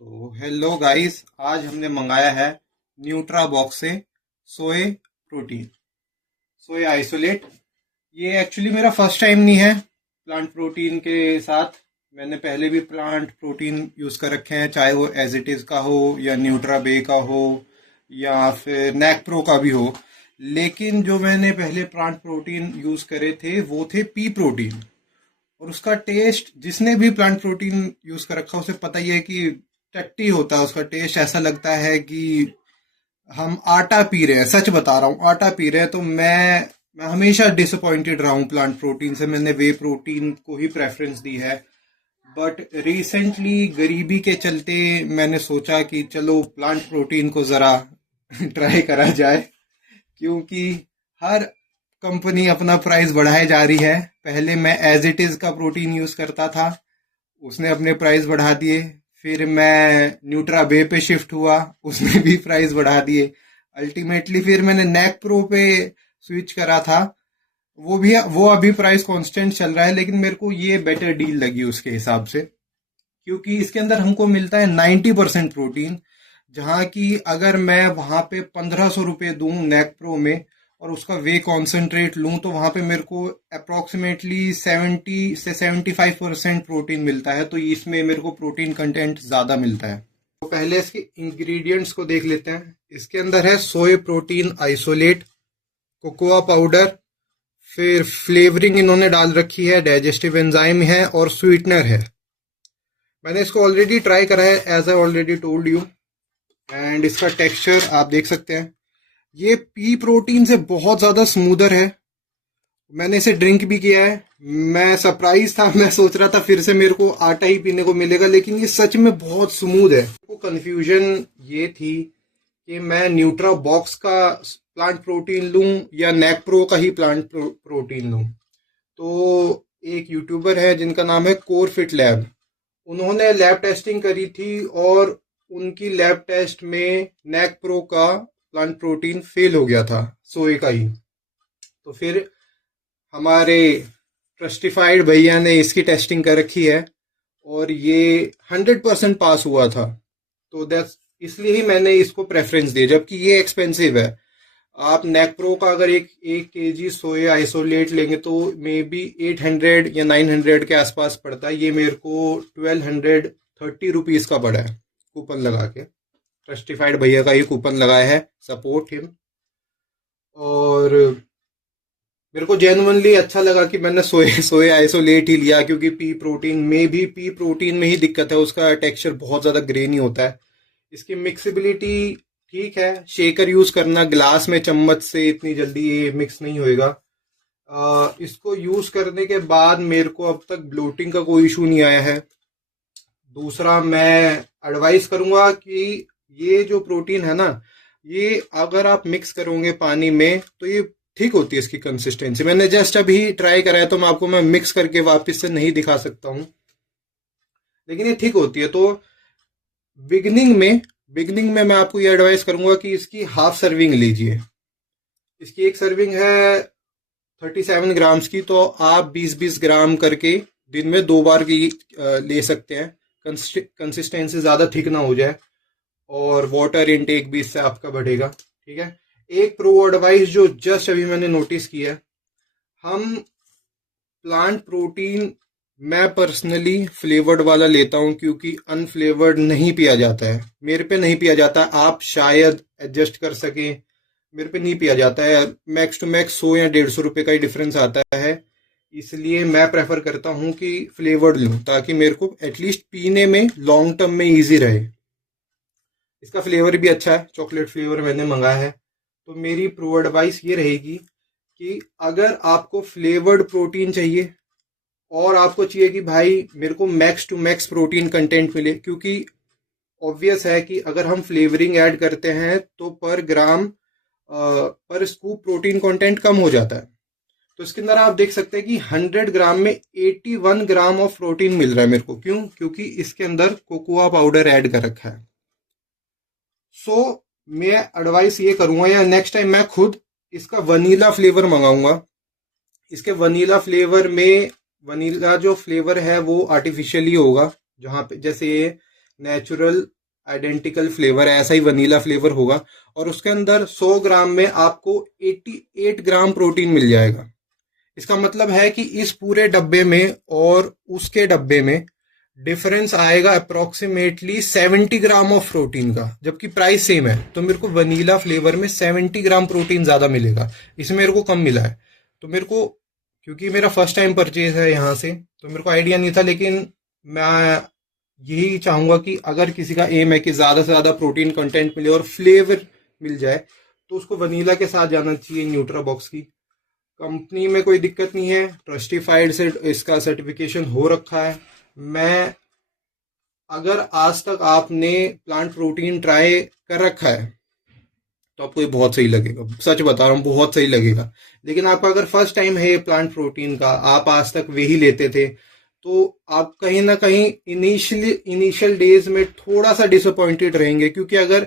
तो hello guys, आज हमने मंगाया है न्यूट्रा बॉक्स से सोए प्रोटीन, सोए आइसोलेट। ये एक्चुअली मेरा फर्स्ट टाइम नहीं है प्लांट प्रोटीन के साथ। मैंने पहले भी प्लांट प्रोटीन यूज़ कर रखे हैं, चाहे वो एज इट इज़ का हो या न्यूट्रा बे का हो या फिर नैक प्रो का भी हो। लेकिन जो मैंने पहले प्लांट प्रोटीन यूज़ करे थे वो थे पी प्रोटीन। और उसका टेस्ट, जिसने भी प्लांट प्रोटीन यूज कर रखा है उसे पता ही है कि टट्टी होता है उसका टेस्ट। ऐसा लगता है कि हम आटा पी रहे हैं, सच बता रहा हूँ, आटा पी रहे हैं। तो मैं हमेशा डिसअपॉइंटेड रहा हूँ प्लांट प्रोटीन से। मैंने वे प्रोटीन को ही प्रेफरेंस दी है। बट रिसेंटली गरीबी के चलते मैंने सोचा कि चलो प्लांट प्रोटीन को ज़रा ट्राई करा जाए, क्योंकि हर कंपनी अपना प्राइस बढ़ाए जा रही है। पहले मैं एज इट इज का प्रोटीन यूज करता था, उसने अपने प्राइस बढ़ा दिए। फिर मैं न्यूट्रा बे पे शिफ्ट हुआ, उसने भी प्राइस बढ़ा दिए। अल्टीमेटली फिर मैंने नैक प्रो पे स्विच करा था, वो अभी प्राइस कांस्टेंट चल रहा है। लेकिन मेरे को ये बेटर डील लगी उसके हिसाब से, क्योंकि इसके अंदर हमको मिलता है 90% प्रोटीन। जहाँ की अगर मैं वहाँ पे 1500 रुपये दूँ नैक प्रो में और उसका वे कॉन्सेंट्रेट लूँ, तो वहाँ पे मेरे को अप्रोक्सीमेटली 70 से 75% प्रोटीन मिलता है। तो इसमें मेरे को प्रोटीन कंटेंट ज़्यादा मिलता है। तो पहले इसके इंग्रेडिएंट्स को देख लेते हैं। इसके अंदर है सोए प्रोटीन आइसोलेट, कोकोआ पाउडर, फिर फ्लेवरिंग इन्होंने डाल रखी है, डाइजेस्टिव एंजाइम है और स्वीटनर है। मैंने इसको ऑलरेडी ट्राई करा है, as I already told you. And इसका टेक्सचर आप देख सकते हैं, ये पी प्रोटीन से बहुत ज़्यादा स्मूदर है। मैंने इसे ड्रिंक भी किया है। मैं सरप्राइज था, मैं सोच रहा था फिर से मेरे को आटा ही पीने को मिलेगा, लेकिन ये सच में बहुत स्मूथ है। तो कंफ्यूजन ये थी कि मैं न्यूट्रा बॉक्स का प्लांट प्रोटीन लूं या नैक प्रो का ही प्लांट प्रोटीन लूं। तो एक यूट्यूबर है जिनका नाम है कोर फिट लैब, उन्होंने लैब टेस्टिंग करी थी और उनकी लैब टेस्ट में नैक प्रो का प्लांट प्रोटीन फेल हो गया था, सोए का ही। तो फिर हमारे ट्रस्टिफाइड भैया ने इसकी टेस्टिंग कर रखी है और ये 100% पास हुआ था। तो दैट्स इसलिए ही मैंने इसको प्रेफरेंस दी, जबकि ये एक्सपेंसिव है। आप नैक प्रो का अगर एक केजी सोया आइसोलेट लेंगे तो मे बी 800 या 900 के आसपास पड़ता है। ये मेरे को 1230 रुपीज़ का पड़ा है कूपन लगा के। ट्रस्टिफाइड भैया का ही कूपन लगाया है, सपोर्ट हिम। और मेरे को जेन्युइनली अच्छा लगा कि मैंने सोया आइसोलेट ही लिया, क्योंकि पी प्रोटीन में ही दिक्कत है, उसका टेक्सचर बहुत ज़्यादा ग्रेनी होता है। इसकी मिक्सिबिलिटी ठीक है, शेकर यूज़ करना, ग्लास में चम्मच से इतनी जल्दी ये मिक्स नहीं होएगा। इसको यूज़ करने के बाद मेरे को अब तक ब्लोटिंग का कोई इशू नहीं आया है। दूसरा, मैं एडवाइस करूंगा कि ये जो प्रोटीन है ना, ये अगर आप मिक्स करोगे पानी में तो ये ठीक होती है इसकी कंसिस्टेंसी। मैंने जस्ट अभी ट्राई करा है, तो मैं मिक्स करके वापस से नहीं दिखा सकता हूँ, लेकिन ये ठीक होती है। तो बिगनिंग में मैं आपको ये एडवाइस करूंगा कि इसकी हाफ सर्विंग लीजिए। इसकी एक सर्विंग है 37 ग्राम्स की, तो आप 20-20 ग्राम करके दिन में 2 बार की ले सकते हैं। कंसिस्टेंसी ज़्यादा थिक ना हो जाए और वाटर इनटेक भी इससे आपका बढ़ेगा। ठीक है। एक प्रो एडवाइस जो जस्ट अभी मैंने नोटिस किया है, हम प्लांट प्रोटीन मैं पर्सनली फ्लेवर्ड वाला लेता हूं, क्योंकि अनफ्लेवर्ड नहीं पिया जाता है। मेरे पे नहीं पिया जाता, आप शायद एडजस्ट कर सकें, मेरे पे नहीं पिया जाता है। मैक्स टू मैक्स 100 या 150 रुपये का ही डिफरेंस आता है। इसलिए मैं प्रेफर करता हूं कि फ्लेवर्ड लूं, ताकि मेरे को एटलीस्ट पीने में लॉन्ग टर्म में ईजी रहे। इसका फ्लेवर भी अच्छा है, चॉकलेट फ्लेवर मैंने मंगाया है। तो मेरी प्रो एडवाइस ये रहेगी कि अगर आपको फ्लेवर्ड प्रोटीन चाहिए और आपको चाहिए कि भाई मेरे को max to max protein content मिले, क्योंकि ऑब्वियस है कि अगर हम फ्लेवरिंग ऐड करते हैं तो पर ग्राम पर स्कूप प्रोटीन कंटेंट कम हो जाता है। तो इसके अंदर आप देख सकते हैं कि 100 ग्राम में 81 ग्राम ऑफ प्रोटीन मिल रहा है मेरे को। क्यों? क्योंकि इसके अंदर कोकोआ पाउडर ऐड कर रखा है। सो मैं एडवाइस ये करूंगा, या नेक्स्ट टाइम मैं खुद इसका वनीला फ्लेवर मंगाऊंगा। इसके वनीला फ्लेवर में, वनीला जो फ्लेवर है वो आर्टिफिशियली होगा, जहाँ पे जैसे नेचुरल आइडेंटिकल फ्लेवर है, ऐसा ही वनीला फ्लेवर होगा। और उसके अंदर 100 ग्राम में आपको 88 ग्राम प्रोटीन मिल जाएगा। इसका मतलब है कि इस पूरे डब्बे में और उसके डब्बे में डिफरेंस आएगा अप्रोक्सीमेटली 70 ग्राम ऑफ प्रोटीन का, जबकि प्राइस सेम है। तो मेरे को वनीला फ्लेवर में 70 ग्राम प्रोटीन ज्यादा मिलेगा, इसमें मेरे को कम मिला है। तो मेरे को, क्योंकि मेरा फर्स्ट टाइम परचेज है यहाँ से, तो मेरे को आइडिया नहीं था, लेकिन मैं यही चाहूंगा कि अगर किसी का एम है कि ज्यादा से ज्यादा प्रोटीन कंटेंट मिले और फ्लेवर मिल जाए, तो उसको वनीला के साथ जाना चाहिए। न्यूट्राबॉक्स की कंपनी में कोई दिक्कत नहीं है, ट्रस्टिफाइड से इसका सर्टिफिकेशन हो रखा है। मैं, अगर आज तक आपने प्लांट प्रोटीन ट्राई कर रखा है तो आपको ये बहुत सही लगेगा, सच बता रहा हूँ, बहुत सही लगेगा। लेकिन आपका अगर फर्स्ट टाइम है प्लांट प्रोटीन का, आप आज तक वही लेते थे, तो आप कहीं ना कहीं इनिशियल डेज में थोड़ा सा डिसअपॉइंटेड रहेंगे। क्योंकि अगर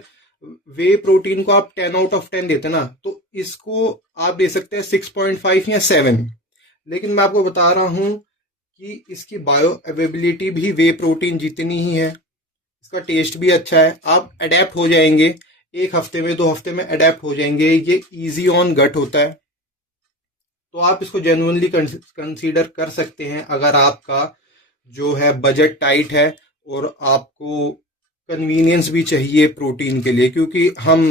वे प्रोटीन को आप 10 आउट ऑफ 10 देते ना, तो इसको आप दे सकते हैं 6.5 या 7। लेकिन मैं आपको बता रहा हूं कि इसकी बायो अवेबिलिटी भी वे प्रोटीन जितनी ही है, इसका टेस्ट भी अच्छा है। आप अडेप्ट हो जाएंगे, 1 हफ्ते में 2 हफ्ते में अडेप्ट हो जाएंगे। ये इजी ऑन गट होता है, तो आप इसको जेन्युइनली कंसीडर कर सकते हैं अगर आपका जो है बजट टाइट है और आपको कन्वीनियंस भी चाहिए प्रोटीन के लिए। क्योंकि हम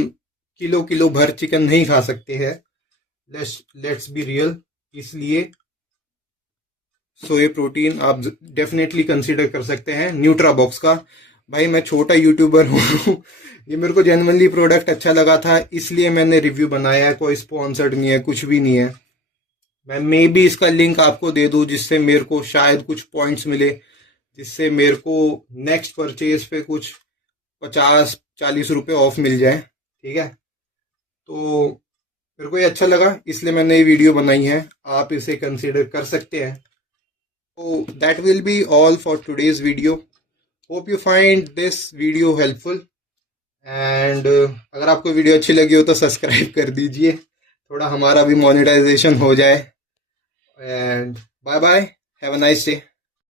किलो किलो भर चिकन नहीं खा सकते हैं, लेट्स बी रियल। इसलिए सोए प्रोटीन आप डेफिनेटली कंसीडर कर सकते हैं न्यूट्राबॉक्स का। भाई मैं छोटा यूट्यूबर हूँ ये मेरे को जेन्युइनली प्रोडक्ट अच्छा लगा था, इसलिए मैंने रिव्यू बनाया है। कोई स्पॉन्सर्ड नहीं है, कुछ भी नहीं है। मैं मे बी इसका लिंक आपको दे दूं, जिससे मेरे को शायद कुछ पॉइंट्स मिले, जिससे मेरे को नेक्स्ट परचेज पे कुछ 50-40 रुपए ऑफ मिल जाए। ठीक है, तो मेरे को ये अच्छा लगा, इसलिए मैंने ये वीडियो बनाई है। आप इसे कंसीडर कर सकते हैं। तो that will be all for today's video. Hope you find this video helpful, and अगर आपको वीडियो अच्छी लगी हो तो सब्सक्राइब कर दीजिए, थोड़ा हमारा भी मोनेटाइजेशन हो जाए। And bye bye, have a nice day.